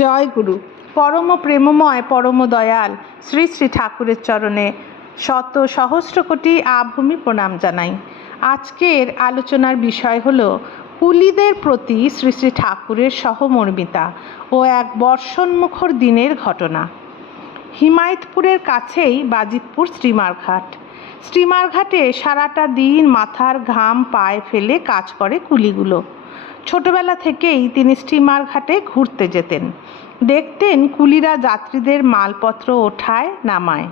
জয় গুরু। পরম প্রেমময়, পরম দয়াল শ্রী শ্রী ঠাকুরের চরণে শত সহস্র কোটি আভূমি প্রণাম জানাই। আজকের আলোচনার বিষয় হল কুলিদের প্রতি শ্রী শ্রী ঠাকুরের সহমর্মিতা ও এক বর্ষণমুখর দিনের ঘটনা। হিমায়তপুরের কাছেই বাজিতপুর স্টিমার ঘাট স্টিমার ঘাটে সারাটা দিন মাথার ঘাম পায়ে ফেলে কাজ করে কুলিগুলো। ছোটবেলা থেকেই তিনি স্টিমার ঘাটে ঘুরতে যেতেন। দেখতেন কুলিরা যাত্রীদের মালপত্র ওঠায়, নামায়।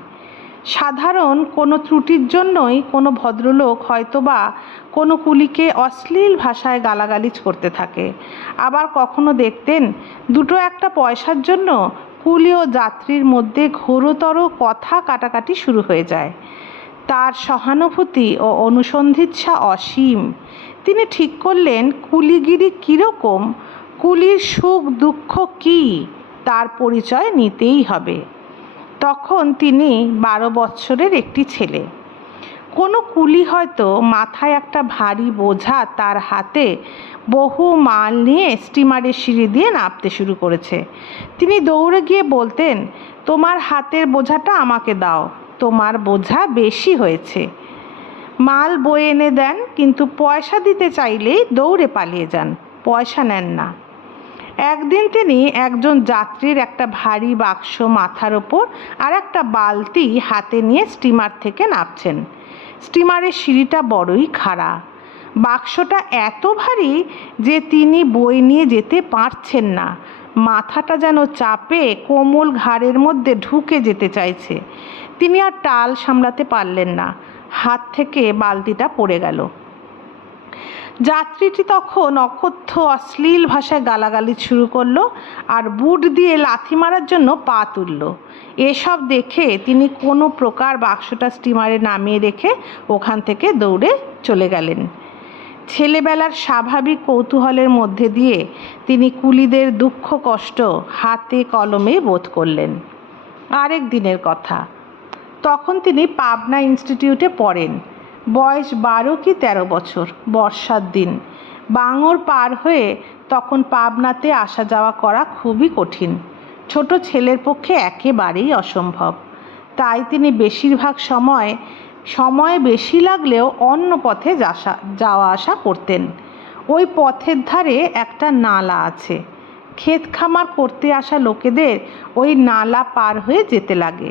সাধারণ কোনো ত্রুটির জন্যই কোনো ভদ্রলোক হয়তোবা কোনো কুলিকে অশ্লীল ভাষায় গালাগালিজ করতে থাকে। আবার কখনো দেখতেন দুটো একটা পয়সার জন্য কুলি ও যাত্রীর মধ্যে ঘোরতর কথা কাটাকাটি শুরু হয়ে যায়। তার সহানুভূতি ও অনুসন্ধিৎসা অসীম। তিনি ঠিক করলেন, কুলিগিরি কীরকম? কুলির সুখ দুঃখ কী? তার পরিচয় নিতেই হবে। তখন তিনি বারো বৎসরের একটি ছেলে। কোনো কুলি হয়তো মাথায় একটা ভারী বোঝা তার হাতে বহু মাল নিয়ে স্টিমারের সিঁড়ি দিয়ে নামতে শুরু করেছে। তিনি দৌড়ে গিয়ে বলতেন, তোমার হাতের বোঝাটা আমাকে দাও। তোমার বোঝা বেশি হয়েছে। মাল বয়ে এনে দেন, কিন্তু পয়সা দিতে চাইলেই দৌড়ে পালিয়ে যান। পয়সা নেন না। একদিন তিনি একজন যাত্রীর একটা ভারী বাক্স মাথার ওপর আর একটা বালতি হাতে নিয়ে স্টিমার থেকে নামছেন স্টিমারের সিঁড়িটা বড়ই খাড়া। বাক্সটা এত ভারী যে তিনি বই নিয়ে যেতে পারছেন না। মাথাটা যেন চাপে কোমল ঘাড়ের মধ্যে ঢুকে যেতে চাইছে। তিনি আর টাল সামলাতে পারলেন না। হাত থেকে বালতিটা পড়ে গেল। যাত্রীটি তখন অকথ্য অশ্লীল ভাষায় গালাগালি শুরু করল আর বুট দিয়ে লাথি মারার জন্য পা তুলল। এসব দেখে তিনি কোনো প্রকার বাক্সটা স্টিমারে নামিয়ে রেখে ওখান থেকে দৌড়ে চলে গেলেন। ছেলেবেলার স্বাভাবিক কৌতূহলের মধ্যে দিয়ে তিনি কুলিদের দুঃখ কষ্ট হাতে কলমে বোধ করলেন। আরেক দিনের কথা তখন তিনি পাবনা ইনস্টিটিউটে পড়েন। বয়স বারো কি তেরো বছর, বর্ষার দিন। বাঙর পার হয়ে তখন পাবনাতে আসা যাওয়া করা খুবই কঠিন। ছোট ছেলের পক্ষে একেবারেই অসম্ভব। তাই তিনি বেশিরভাগ সময় সময় বেশি লাগলেও অন্য পথে যাওয়া আসা করতেন। ওই পথের ধারে একটা নালা আছে। ক্ষেত খামার করতে আসা লোকেদের ওই নালা পার হয়ে যেতে লাগে।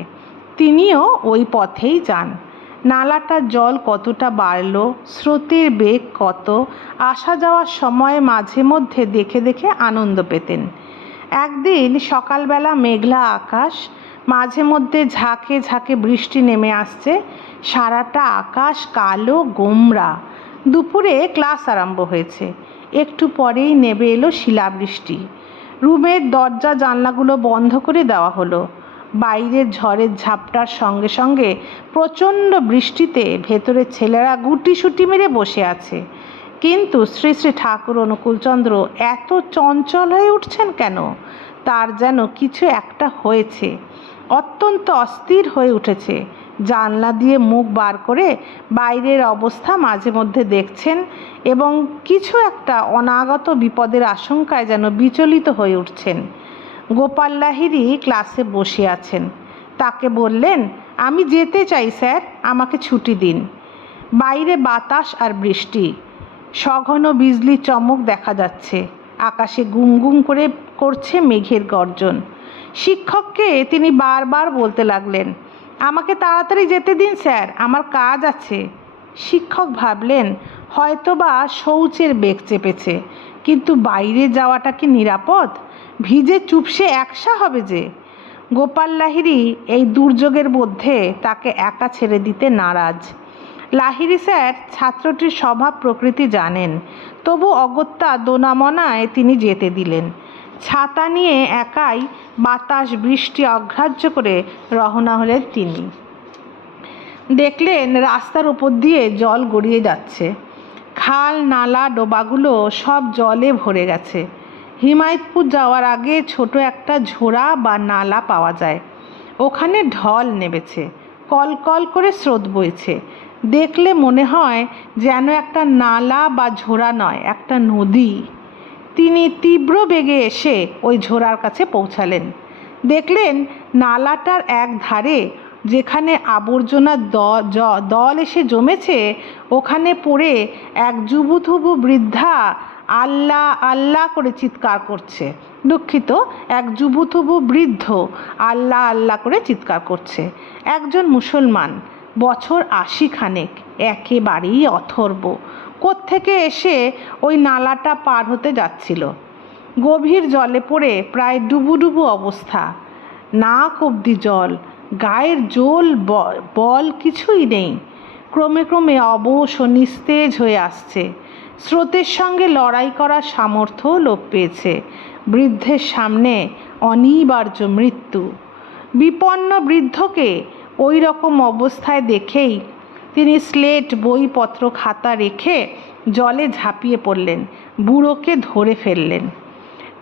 তিনিও ওই পথেই যান। নালাটার জল কতটা বাড়ল, স্রোতের বেগ কত, আসা যাওয়ার সময় মাঝে মধ্যে দেখে দেখে আনন্দ পেতেন। একদিন সকালবেলা মেঘলা আকাশ, মাঝে মধ্যে ঝাঁকে ঝাঁকে বৃষ্টি নেমে আসছে, সারাটা আকাশ কালো গোমরা দুপুরে ক্লাস আরম্ভ হয়েছে, একটু পরেই নেবে এলো শিলাবৃষ্টি। রুমের দরজা জানলাগুলো বন্ধ করে দেওয়া হলো। বাইরের ঝড়ের ঝাপটার সঙ্গে সঙ্গে প্রচণ্ড বৃষ্টিতে ভেতরে ছেলেরা গুটি সুটি মেরে বসে আছে। কিন্তু শ্রী শ্রী ঠাকুর অনুকূলচন্দ্র এত চঞ্চল হয়ে উঠছেন কেন? তার যেন কিছু একটা হয়েছে। অত্যন্ত অস্থির হয়ে উঠেছে। জানলা দিয়ে মুখ বার করে বাইরের অবস্থা মাঝে মধ্যে দেখছেন এবং কিছু একটা অনাগত বিপদের আশঙ্কায় যেন বিচলিত হয়ে উঠছেন। গোপাল লাহিরি ক্লাসে বসে আছেন। তাকে বললেন, আমি যেতে চাই, স্যার, আমাকে ছুটি দিন। বাইরে বাতাস আর বৃষ্টি। সঘন বিজলি চমক দেখা যাচ্ছে। আকাশে গুম গুম করে করছে মেঘের গর্জন। শিক্ষককে তিনি বারবার বলতে লাগলেন, আমাকে তাড়াতাড়ি যেতে দিন, স্যার, আমার কাজ আছে। শিক্ষক ভাবলেন, হয়তোবা শৌচের বেগ চেপেছে, কিন্তু বাইরে যাওয়াটা কি নিরাপদ? ভিজে চুপসে একসা হবে যে? গোপাল লাহিরি এই দুর্যোগের মধ্যে তাকে একা ছেড়ে দিতে নারাজ। লাহিরি স্যার, ছাত্রটির স্বভাব প্রকৃতি জানেন, তবু অগত্যা দোনামনায় তিনি যেতে দিলেন। ছাতা নিয়ে একাই বাতাস, বৃষ্টি অগ্রাহ্য করে রওনা হলেন তিনি। দেখলেন রাস্তার উপর দিয়ে জল গড়িয়ে যাচ্ছে। খাল, নালা, ডোবাগুলো সব জলে ভরে গেছে। হিমায়তপুর যাওয়ার আগে ছোট একটা ঝোড়া বা নালা পাওয়া যায়। ওখানে ঢল নেমেছে, কল কল করে স্রোত বইছে। দেখলে মনে হয় যেন একটা নালা বা ঝোড়া নয়, একটা নদী। তিনি তীব্র বেগে এসে ওই ঝোড়ার কাছে পৌঁছালেন। দেখলেন নালাটার এক ধারে যেখানে আবর্জনার দ- দল এসে জমেছে, ওখানে পড়ে এক যুবুথুবু বৃদ্ধা আল্লাহ আল্লাহ করে চিৎকার করছে। দুঃখিত, এক যুবুথুবু বৃদ্ধ আল্লাহ আল্লাহ করে চিৎকার করছে। একজন মুসলমান, বছর আশি খানেক একেবারেই অথর্ব। কোত্থেকে এসে ওই নালাটা পার হতে যাচ্ছিল? গভীর জলে পড়ে প্রায় ডুবুডুবু অবস্থা। নাক অবধি জল, গায়ের জোল বল কিছুই নেই। ক্রমে ক্রমে অবশ ও নিস্তেজ হয়ে আসছে। স্রোতের সঙ্গে লড়াই করার সামর্থ্য লোপ পেয়েছে। বৃদ্ধের সামনে অনিবার্য মৃত্যু। বিপন্ন বৃদ্ধকে ওই রকম অবস্থায় দেখেই তিনি স্লেট বইপত্র খাতা রেখে জলে ঝাঁপিয়ে পড়লেন, বুড়োকে ধরে ফেললেন।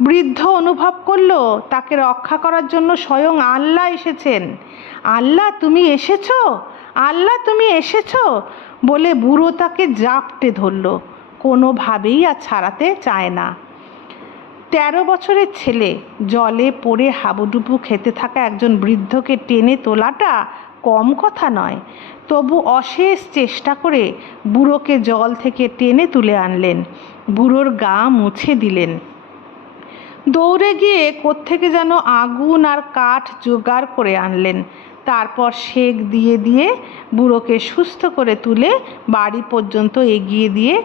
বৃদ্ধ অনুভব করল, তাকে রক্ষা করার জন্য স্বয়ং আল্লাহ এসেছেন। আল্লাহ, তুমি এসেছ? আল্লাহ, তুমি এসেছ? বলে বুড়ো তাকে জাপটে ধরলো। কোনোভাবেই আর ছাড়াতে চায় না। তেরো বছরের ছেলে, জলে পড়ে হাবুডুবু খেতে থাকা একজন বৃদ্ধকে টেনে তোলাটা কম কথা নয়। তবু অশেষ চেষ্টা করে বুড়োকে জল থেকে টেনে তুলে আনলেন। বুড়োর গা মুছে দিলেন। দৌড়ে গিয়ে কোত্থেকে যেন আগুন আর কাঠ জোগাড় করে আনলেন। তারপর সেক দিয়ে দিয়ে বুড়োকে সুস্থ করে তুলে বাড়ি পর্যন্ত এগিয়ে দিয়ে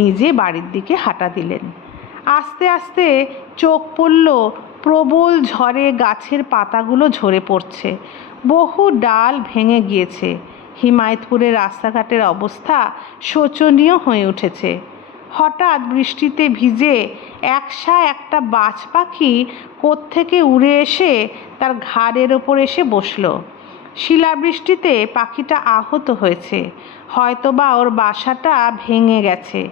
নিজে বাড়ির দিকে হাঁটা দিলেন। আস্তে আস্তে চোখ পড়ল, প্রবল ঝড়ে গাছের পাতাগুলো ঝরে পড়ছে। বহু ডাল ভেঙে গিয়েছে। হিমায়তপুরের রাস্তাঘাটের অবস্থা শোচনীয় হয়ে উঠেছে। হঠাৎ বৃষ্টিতে ভিজে একসা একটা বাজ পাখি কোত্থেকে উড়ে এসে তার ঘাড়ের ওপর এসে বসল। শিলাবৃষ্টিতে পাখিটা আহত হয়েছে। হয়তোবা ওর বাসাটা ভেঙে গেছে।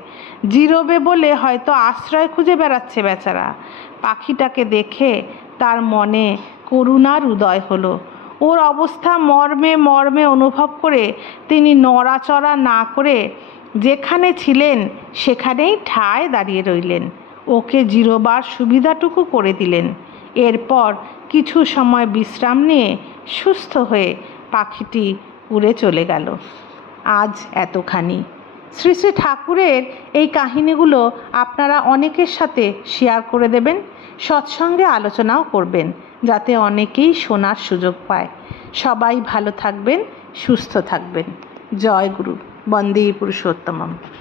জিরোবে বলে হয়তো আশ্রয় খুঁজে বেড়াচ্ছে বেচারা। পাখিটাকে দেখে তার মনে করুণার উদয় হলো। ওর অবস্থা মর্মে মর্মে অনুভব করে তিনি নড়াচড়া না করে যেখানে ছিলেন সেখানেই ঠায় দাঁড়িয়ে রইলেন। ওকে জিরোবার সুবিধাটুকু করে দিলেন। এরপর কিছু সময় বিশ্রাম নিয়ে সুস্থ হয়ে পাখিটি উড়ে চলে গেল। আজ এতখানি। শ্রী শ্রী ঠাকুরের এই কাহিনীগুলো আপনারা অনেকের সাথে শেয়ার করে দেবেন, সৎসঙ্গে আলোচনাও করবেন, যাতে অনেকেই শোনার সুযোগ পায়। সবাই ভালো থাকবেন, সুস্থ থাকবেন। জয় গুরু। বন্দে পুরুষোত্তমম।